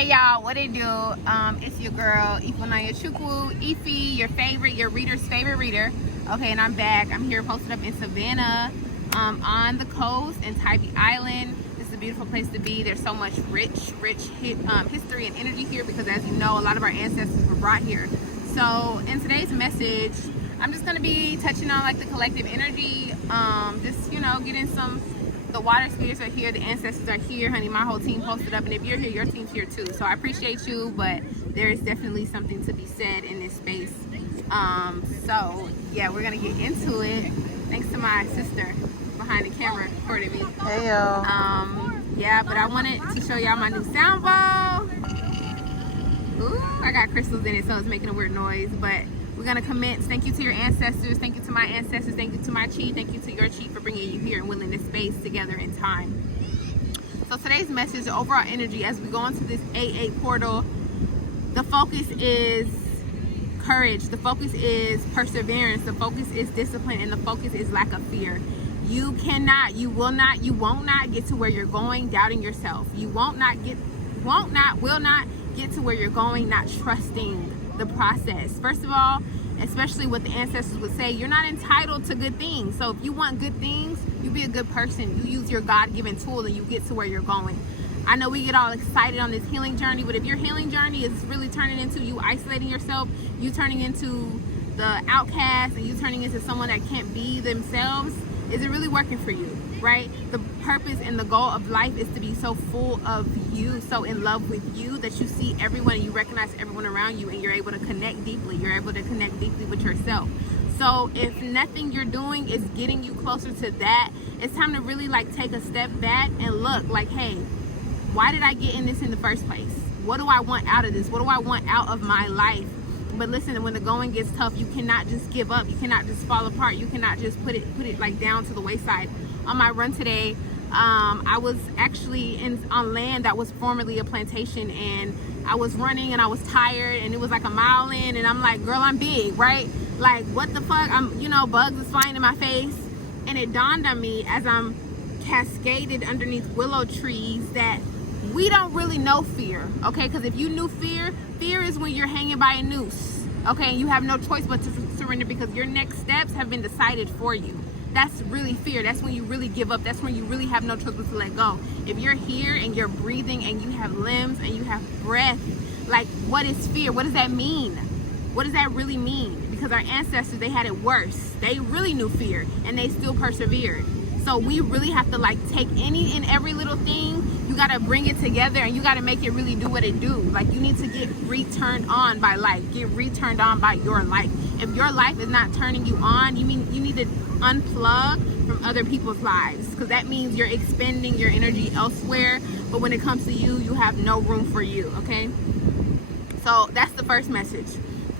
Hey y'all, what it do? It's your girl Ifunanya Chukwu, Ify, your reader's favorite reader. Okay, and I'm back. I'm here posted up in Savannah, on the coast in Tybee Island. This is a beautiful place to be. There's so much rich history and energy here because, as you know, a lot of our ancestors were brought here. So in today's message, I'm just gonna be touching on like the collective energy, just, you know, getting some. The water spirits are here, the ancestors are here, honey. My whole team posted up, and if you're here, your team's here too. So I appreciate you, but there is definitely something to be said in this space. So yeah, we're gonna get into it. Thanks to my sister behind the camera recording me. Hey y'all. Yeah, but I wanted to show y'all my new sound bowl. Ooh, I got crystals in it, so it's making a weird noise, but we're gonna commence. Thank you to your ancestors. Thank you to my ancestors. Thank you to my chi. Thank you to your chi for bringing you here and willing this space together in time. So today's message, the overall energy as we go into this 8-8 portal, the focus is courage. The focus is perseverance. The focus is discipline, and the focus is lack of fear. You cannot, you will not, you won't not get to where you're going doubting yourself. You will not get to where you're going not trusting the process. First of all, especially what the ancestors would say, you're not entitled to good things. So if you want good things, you be a good person. You use your God-given tool and you get to where you're going. I know we get all excited on this healing journey, but if your healing journey is really turning into you isolating yourself, you turning into the outcast, and you turning into someone that can't be themselves, is it really working for you, right? The purpose and the goal of life is to be so full of you, so in love with you, that you see everyone and you recognize everyone around you, and you're able to connect deeply. You're able to connect deeply with yourself. So if nothing you're doing is getting you closer to that, it's time to really like take a step back and look like, hey, why did I get in this in the first place? What do I want out of this? What do I want out of my life? But listen, when the going gets tough, you cannot just give up. You cannot just fall apart. You cannot just put it like down to the wayside. On my run today, I was actually on land that was formerly a plantation, and I was running and I was tired, and it was like a mile in, and I'm like, girl, I'm big, right? Like, what the fuck? Bugs is flying in my face. And it dawned on me as I'm cascaded underneath willow trees that we don't really know fear, okay? Because if you knew fear is when you're hanging by a noose, okay? And you have no choice but to surrender because your next steps have been decided for you. That's really fear. That's when you really give up. That's when you really have no choice but to let go. If you're here and you're breathing and you have limbs and you have breath, like, what is fear? What does that mean? What does that really mean? Because our ancestors, they had it worse. They really knew fear and they still persevered. So we really have to like take any and every little thing, you gotta bring it together and you gotta make it really do what it do. Like, you need to get returned on by life, get returned on by your life. If your life is not turning you on, you need to unplug from other people's lives, because that means you're expending your energy elsewhere. But when it comes to you, you have no room for you, okay? So that's the first message.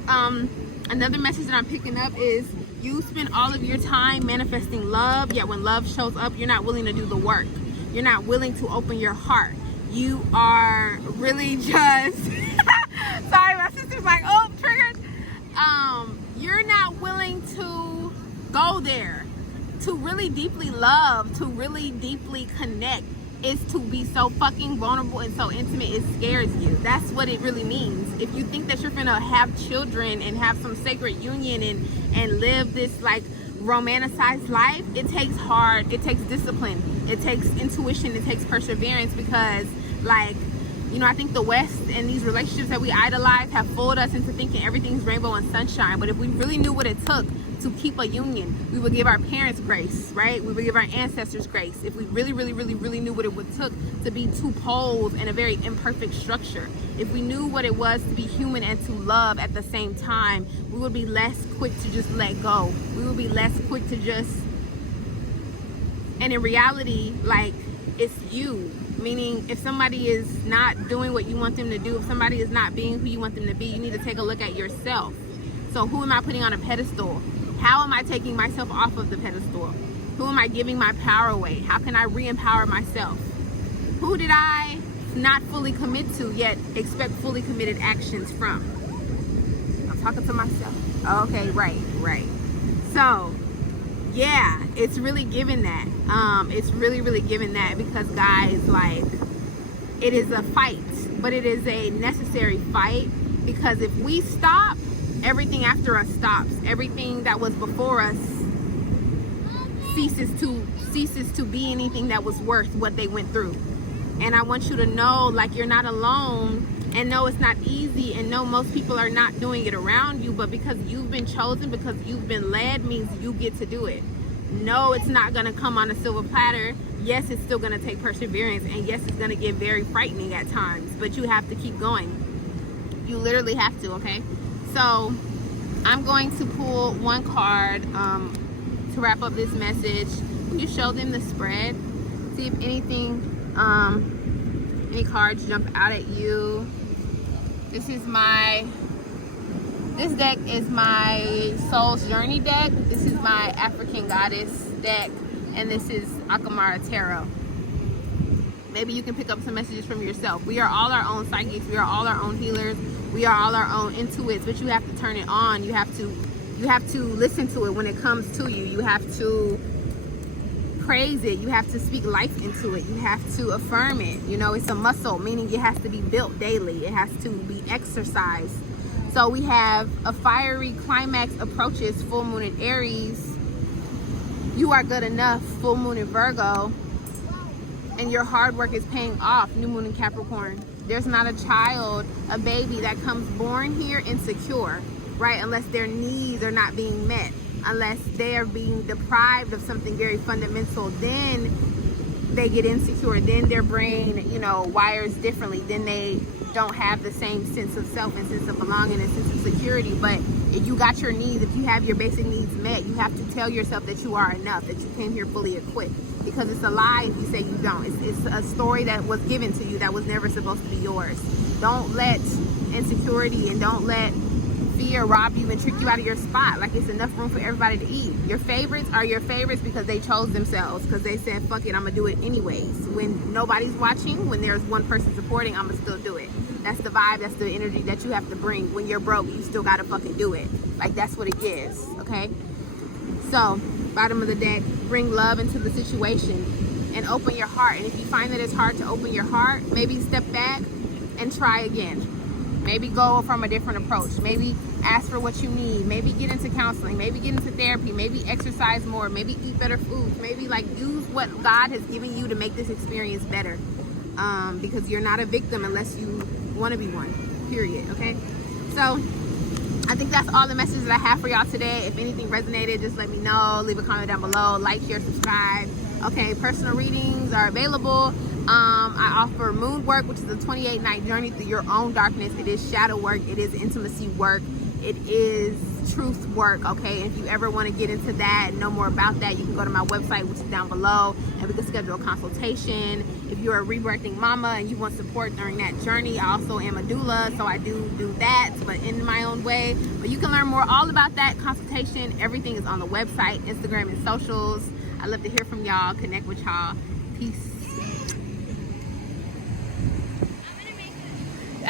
Another message that I'm picking up is you spend all of your time manifesting love, yet when love shows up, you're not willing to do the work. You're not willing to open your heart. You are really just sorry, my sister's like, oh, triggered. You're not willing to go there. To really deeply love, to really deeply connect, is to be so fucking vulnerable and so intimate it scares you. That's what it really means. If you think that you're gonna have children and have some sacred union and live this like romanticized life, it takes discipline, it takes intuition, it takes perseverance, because like, I think the West and these relationships that we idolize have fooled us into thinking everything's rainbow and sunshine. But if we really knew what it took to keep a union, we would give our parents grace, right? We would give our ancestors grace. If we really knew what it would took to be two poles in a very imperfect structure, if we knew what it was to be human and to love at the same time, we would be less quick to just let go. We would be less quick to just, and in reality, like, it's you. Meaning, if somebody is not doing what you want them to do, if somebody is not being who you want them to be, you need to take a look at yourself. So who am I putting on a pedestal? How am I taking myself off of the pedestal? Who am I giving my power away? How can I re-empower myself? Who did I not fully commit to yet expect fully committed actions from? I'm talking to myself. Okay, right. So yeah, it's really giving that. It's really giving that, because guys, like, It is a fight, but it is a necessary fight, because if we stop, everything after us stops. Everything that was before us ceases to be anything that was worth what they went through. And I want you to know, like, you're not alone, and no, it's not easy, and no, most people are not doing it around you, but because you've been chosen, because you've been led, means you get to do it. No, it's not going to come on a silver platter. Yes, it's still going to take perseverance, and yes, it's going to get very frightening at times, but you have to keep going. You literally have to, okay? So I'm going to pull one card to wrap up this message. You show them the spread, see if anything, any cards jump out at you. This deck is my Soul's Journey deck. This is my African Goddess deck, and this is Akamara Tarot. Maybe you can pick up some messages from yourself. We are all our own psychics. We are all our own healers. We are all our own intuits, but you have to turn it on. You have to listen to it when it comes to you. You have to praise it. You have to speak life into it. You have to affirm it. You know, it's a muscle, meaning it has to be built daily. It has to be exercised. So we have a fiery climax approaches, full moon in Aries. You are good enough, full moon in Virgo. And your hard work is paying off, new moon in Capricorn. There's not a child, a baby that comes born here insecure, right? Unless their needs are not being met, unless they are being deprived of something very fundamental, then they get insecure. Then their brain, you know, wires differently. Then they don't have the same sense of self and sense of belonging and sense of security. But if you got your needs, if you have your basic needs met, you have to tell yourself that you are enough, that you came here fully equipped. Because it's a lie if you say you don't. It's a story that was given to you that was never supposed to be yours. Don't let insecurity and don't let fear rob you and trick you out of your spot. Like, it's enough room for everybody to eat. Your favorites are your favorites because they chose themselves, because they said, fuck it, I'm gonna do it anyways. When nobody's watching, when there's one person supporting, I'm gonna still do it. That's the vibe, that's the energy that you have to bring. When you're broke, you still gotta fucking do it. Like, that's what it is, okay? So, bottom of the deck, bring love into the situation and open your heart. And if you find that it's hard to open your heart, maybe step back and try again. Maybe go from a different approach. Maybe ask for what you need. Maybe get into counseling. Maybe get into therapy. Maybe exercise more. Maybe eat better foods. Maybe, like, use what God has given you to make this experience better. Because you're not a victim unless you want to be one, period, okay? So I think that's all the messages that I have for y'all today. If anything resonated, just let me know. Leave a comment down below. Like, share, subscribe. Okay, personal readings are available. I offer moon work, which is a 28-night journey through your own darkness. It is shadow work. It is intimacy work. It is truth work, okay? And if you ever want to get into that and know more about that, you can go to my website, which is down below, and we can schedule a consultation. If you're a rebirthing mama and you want support during that journey, I also am a doula, so I do that, but in my own way. But you can learn more all about that consultation. Everything is on the website, Instagram, and socials. I love to hear from y'all, connect with y'all. Peace.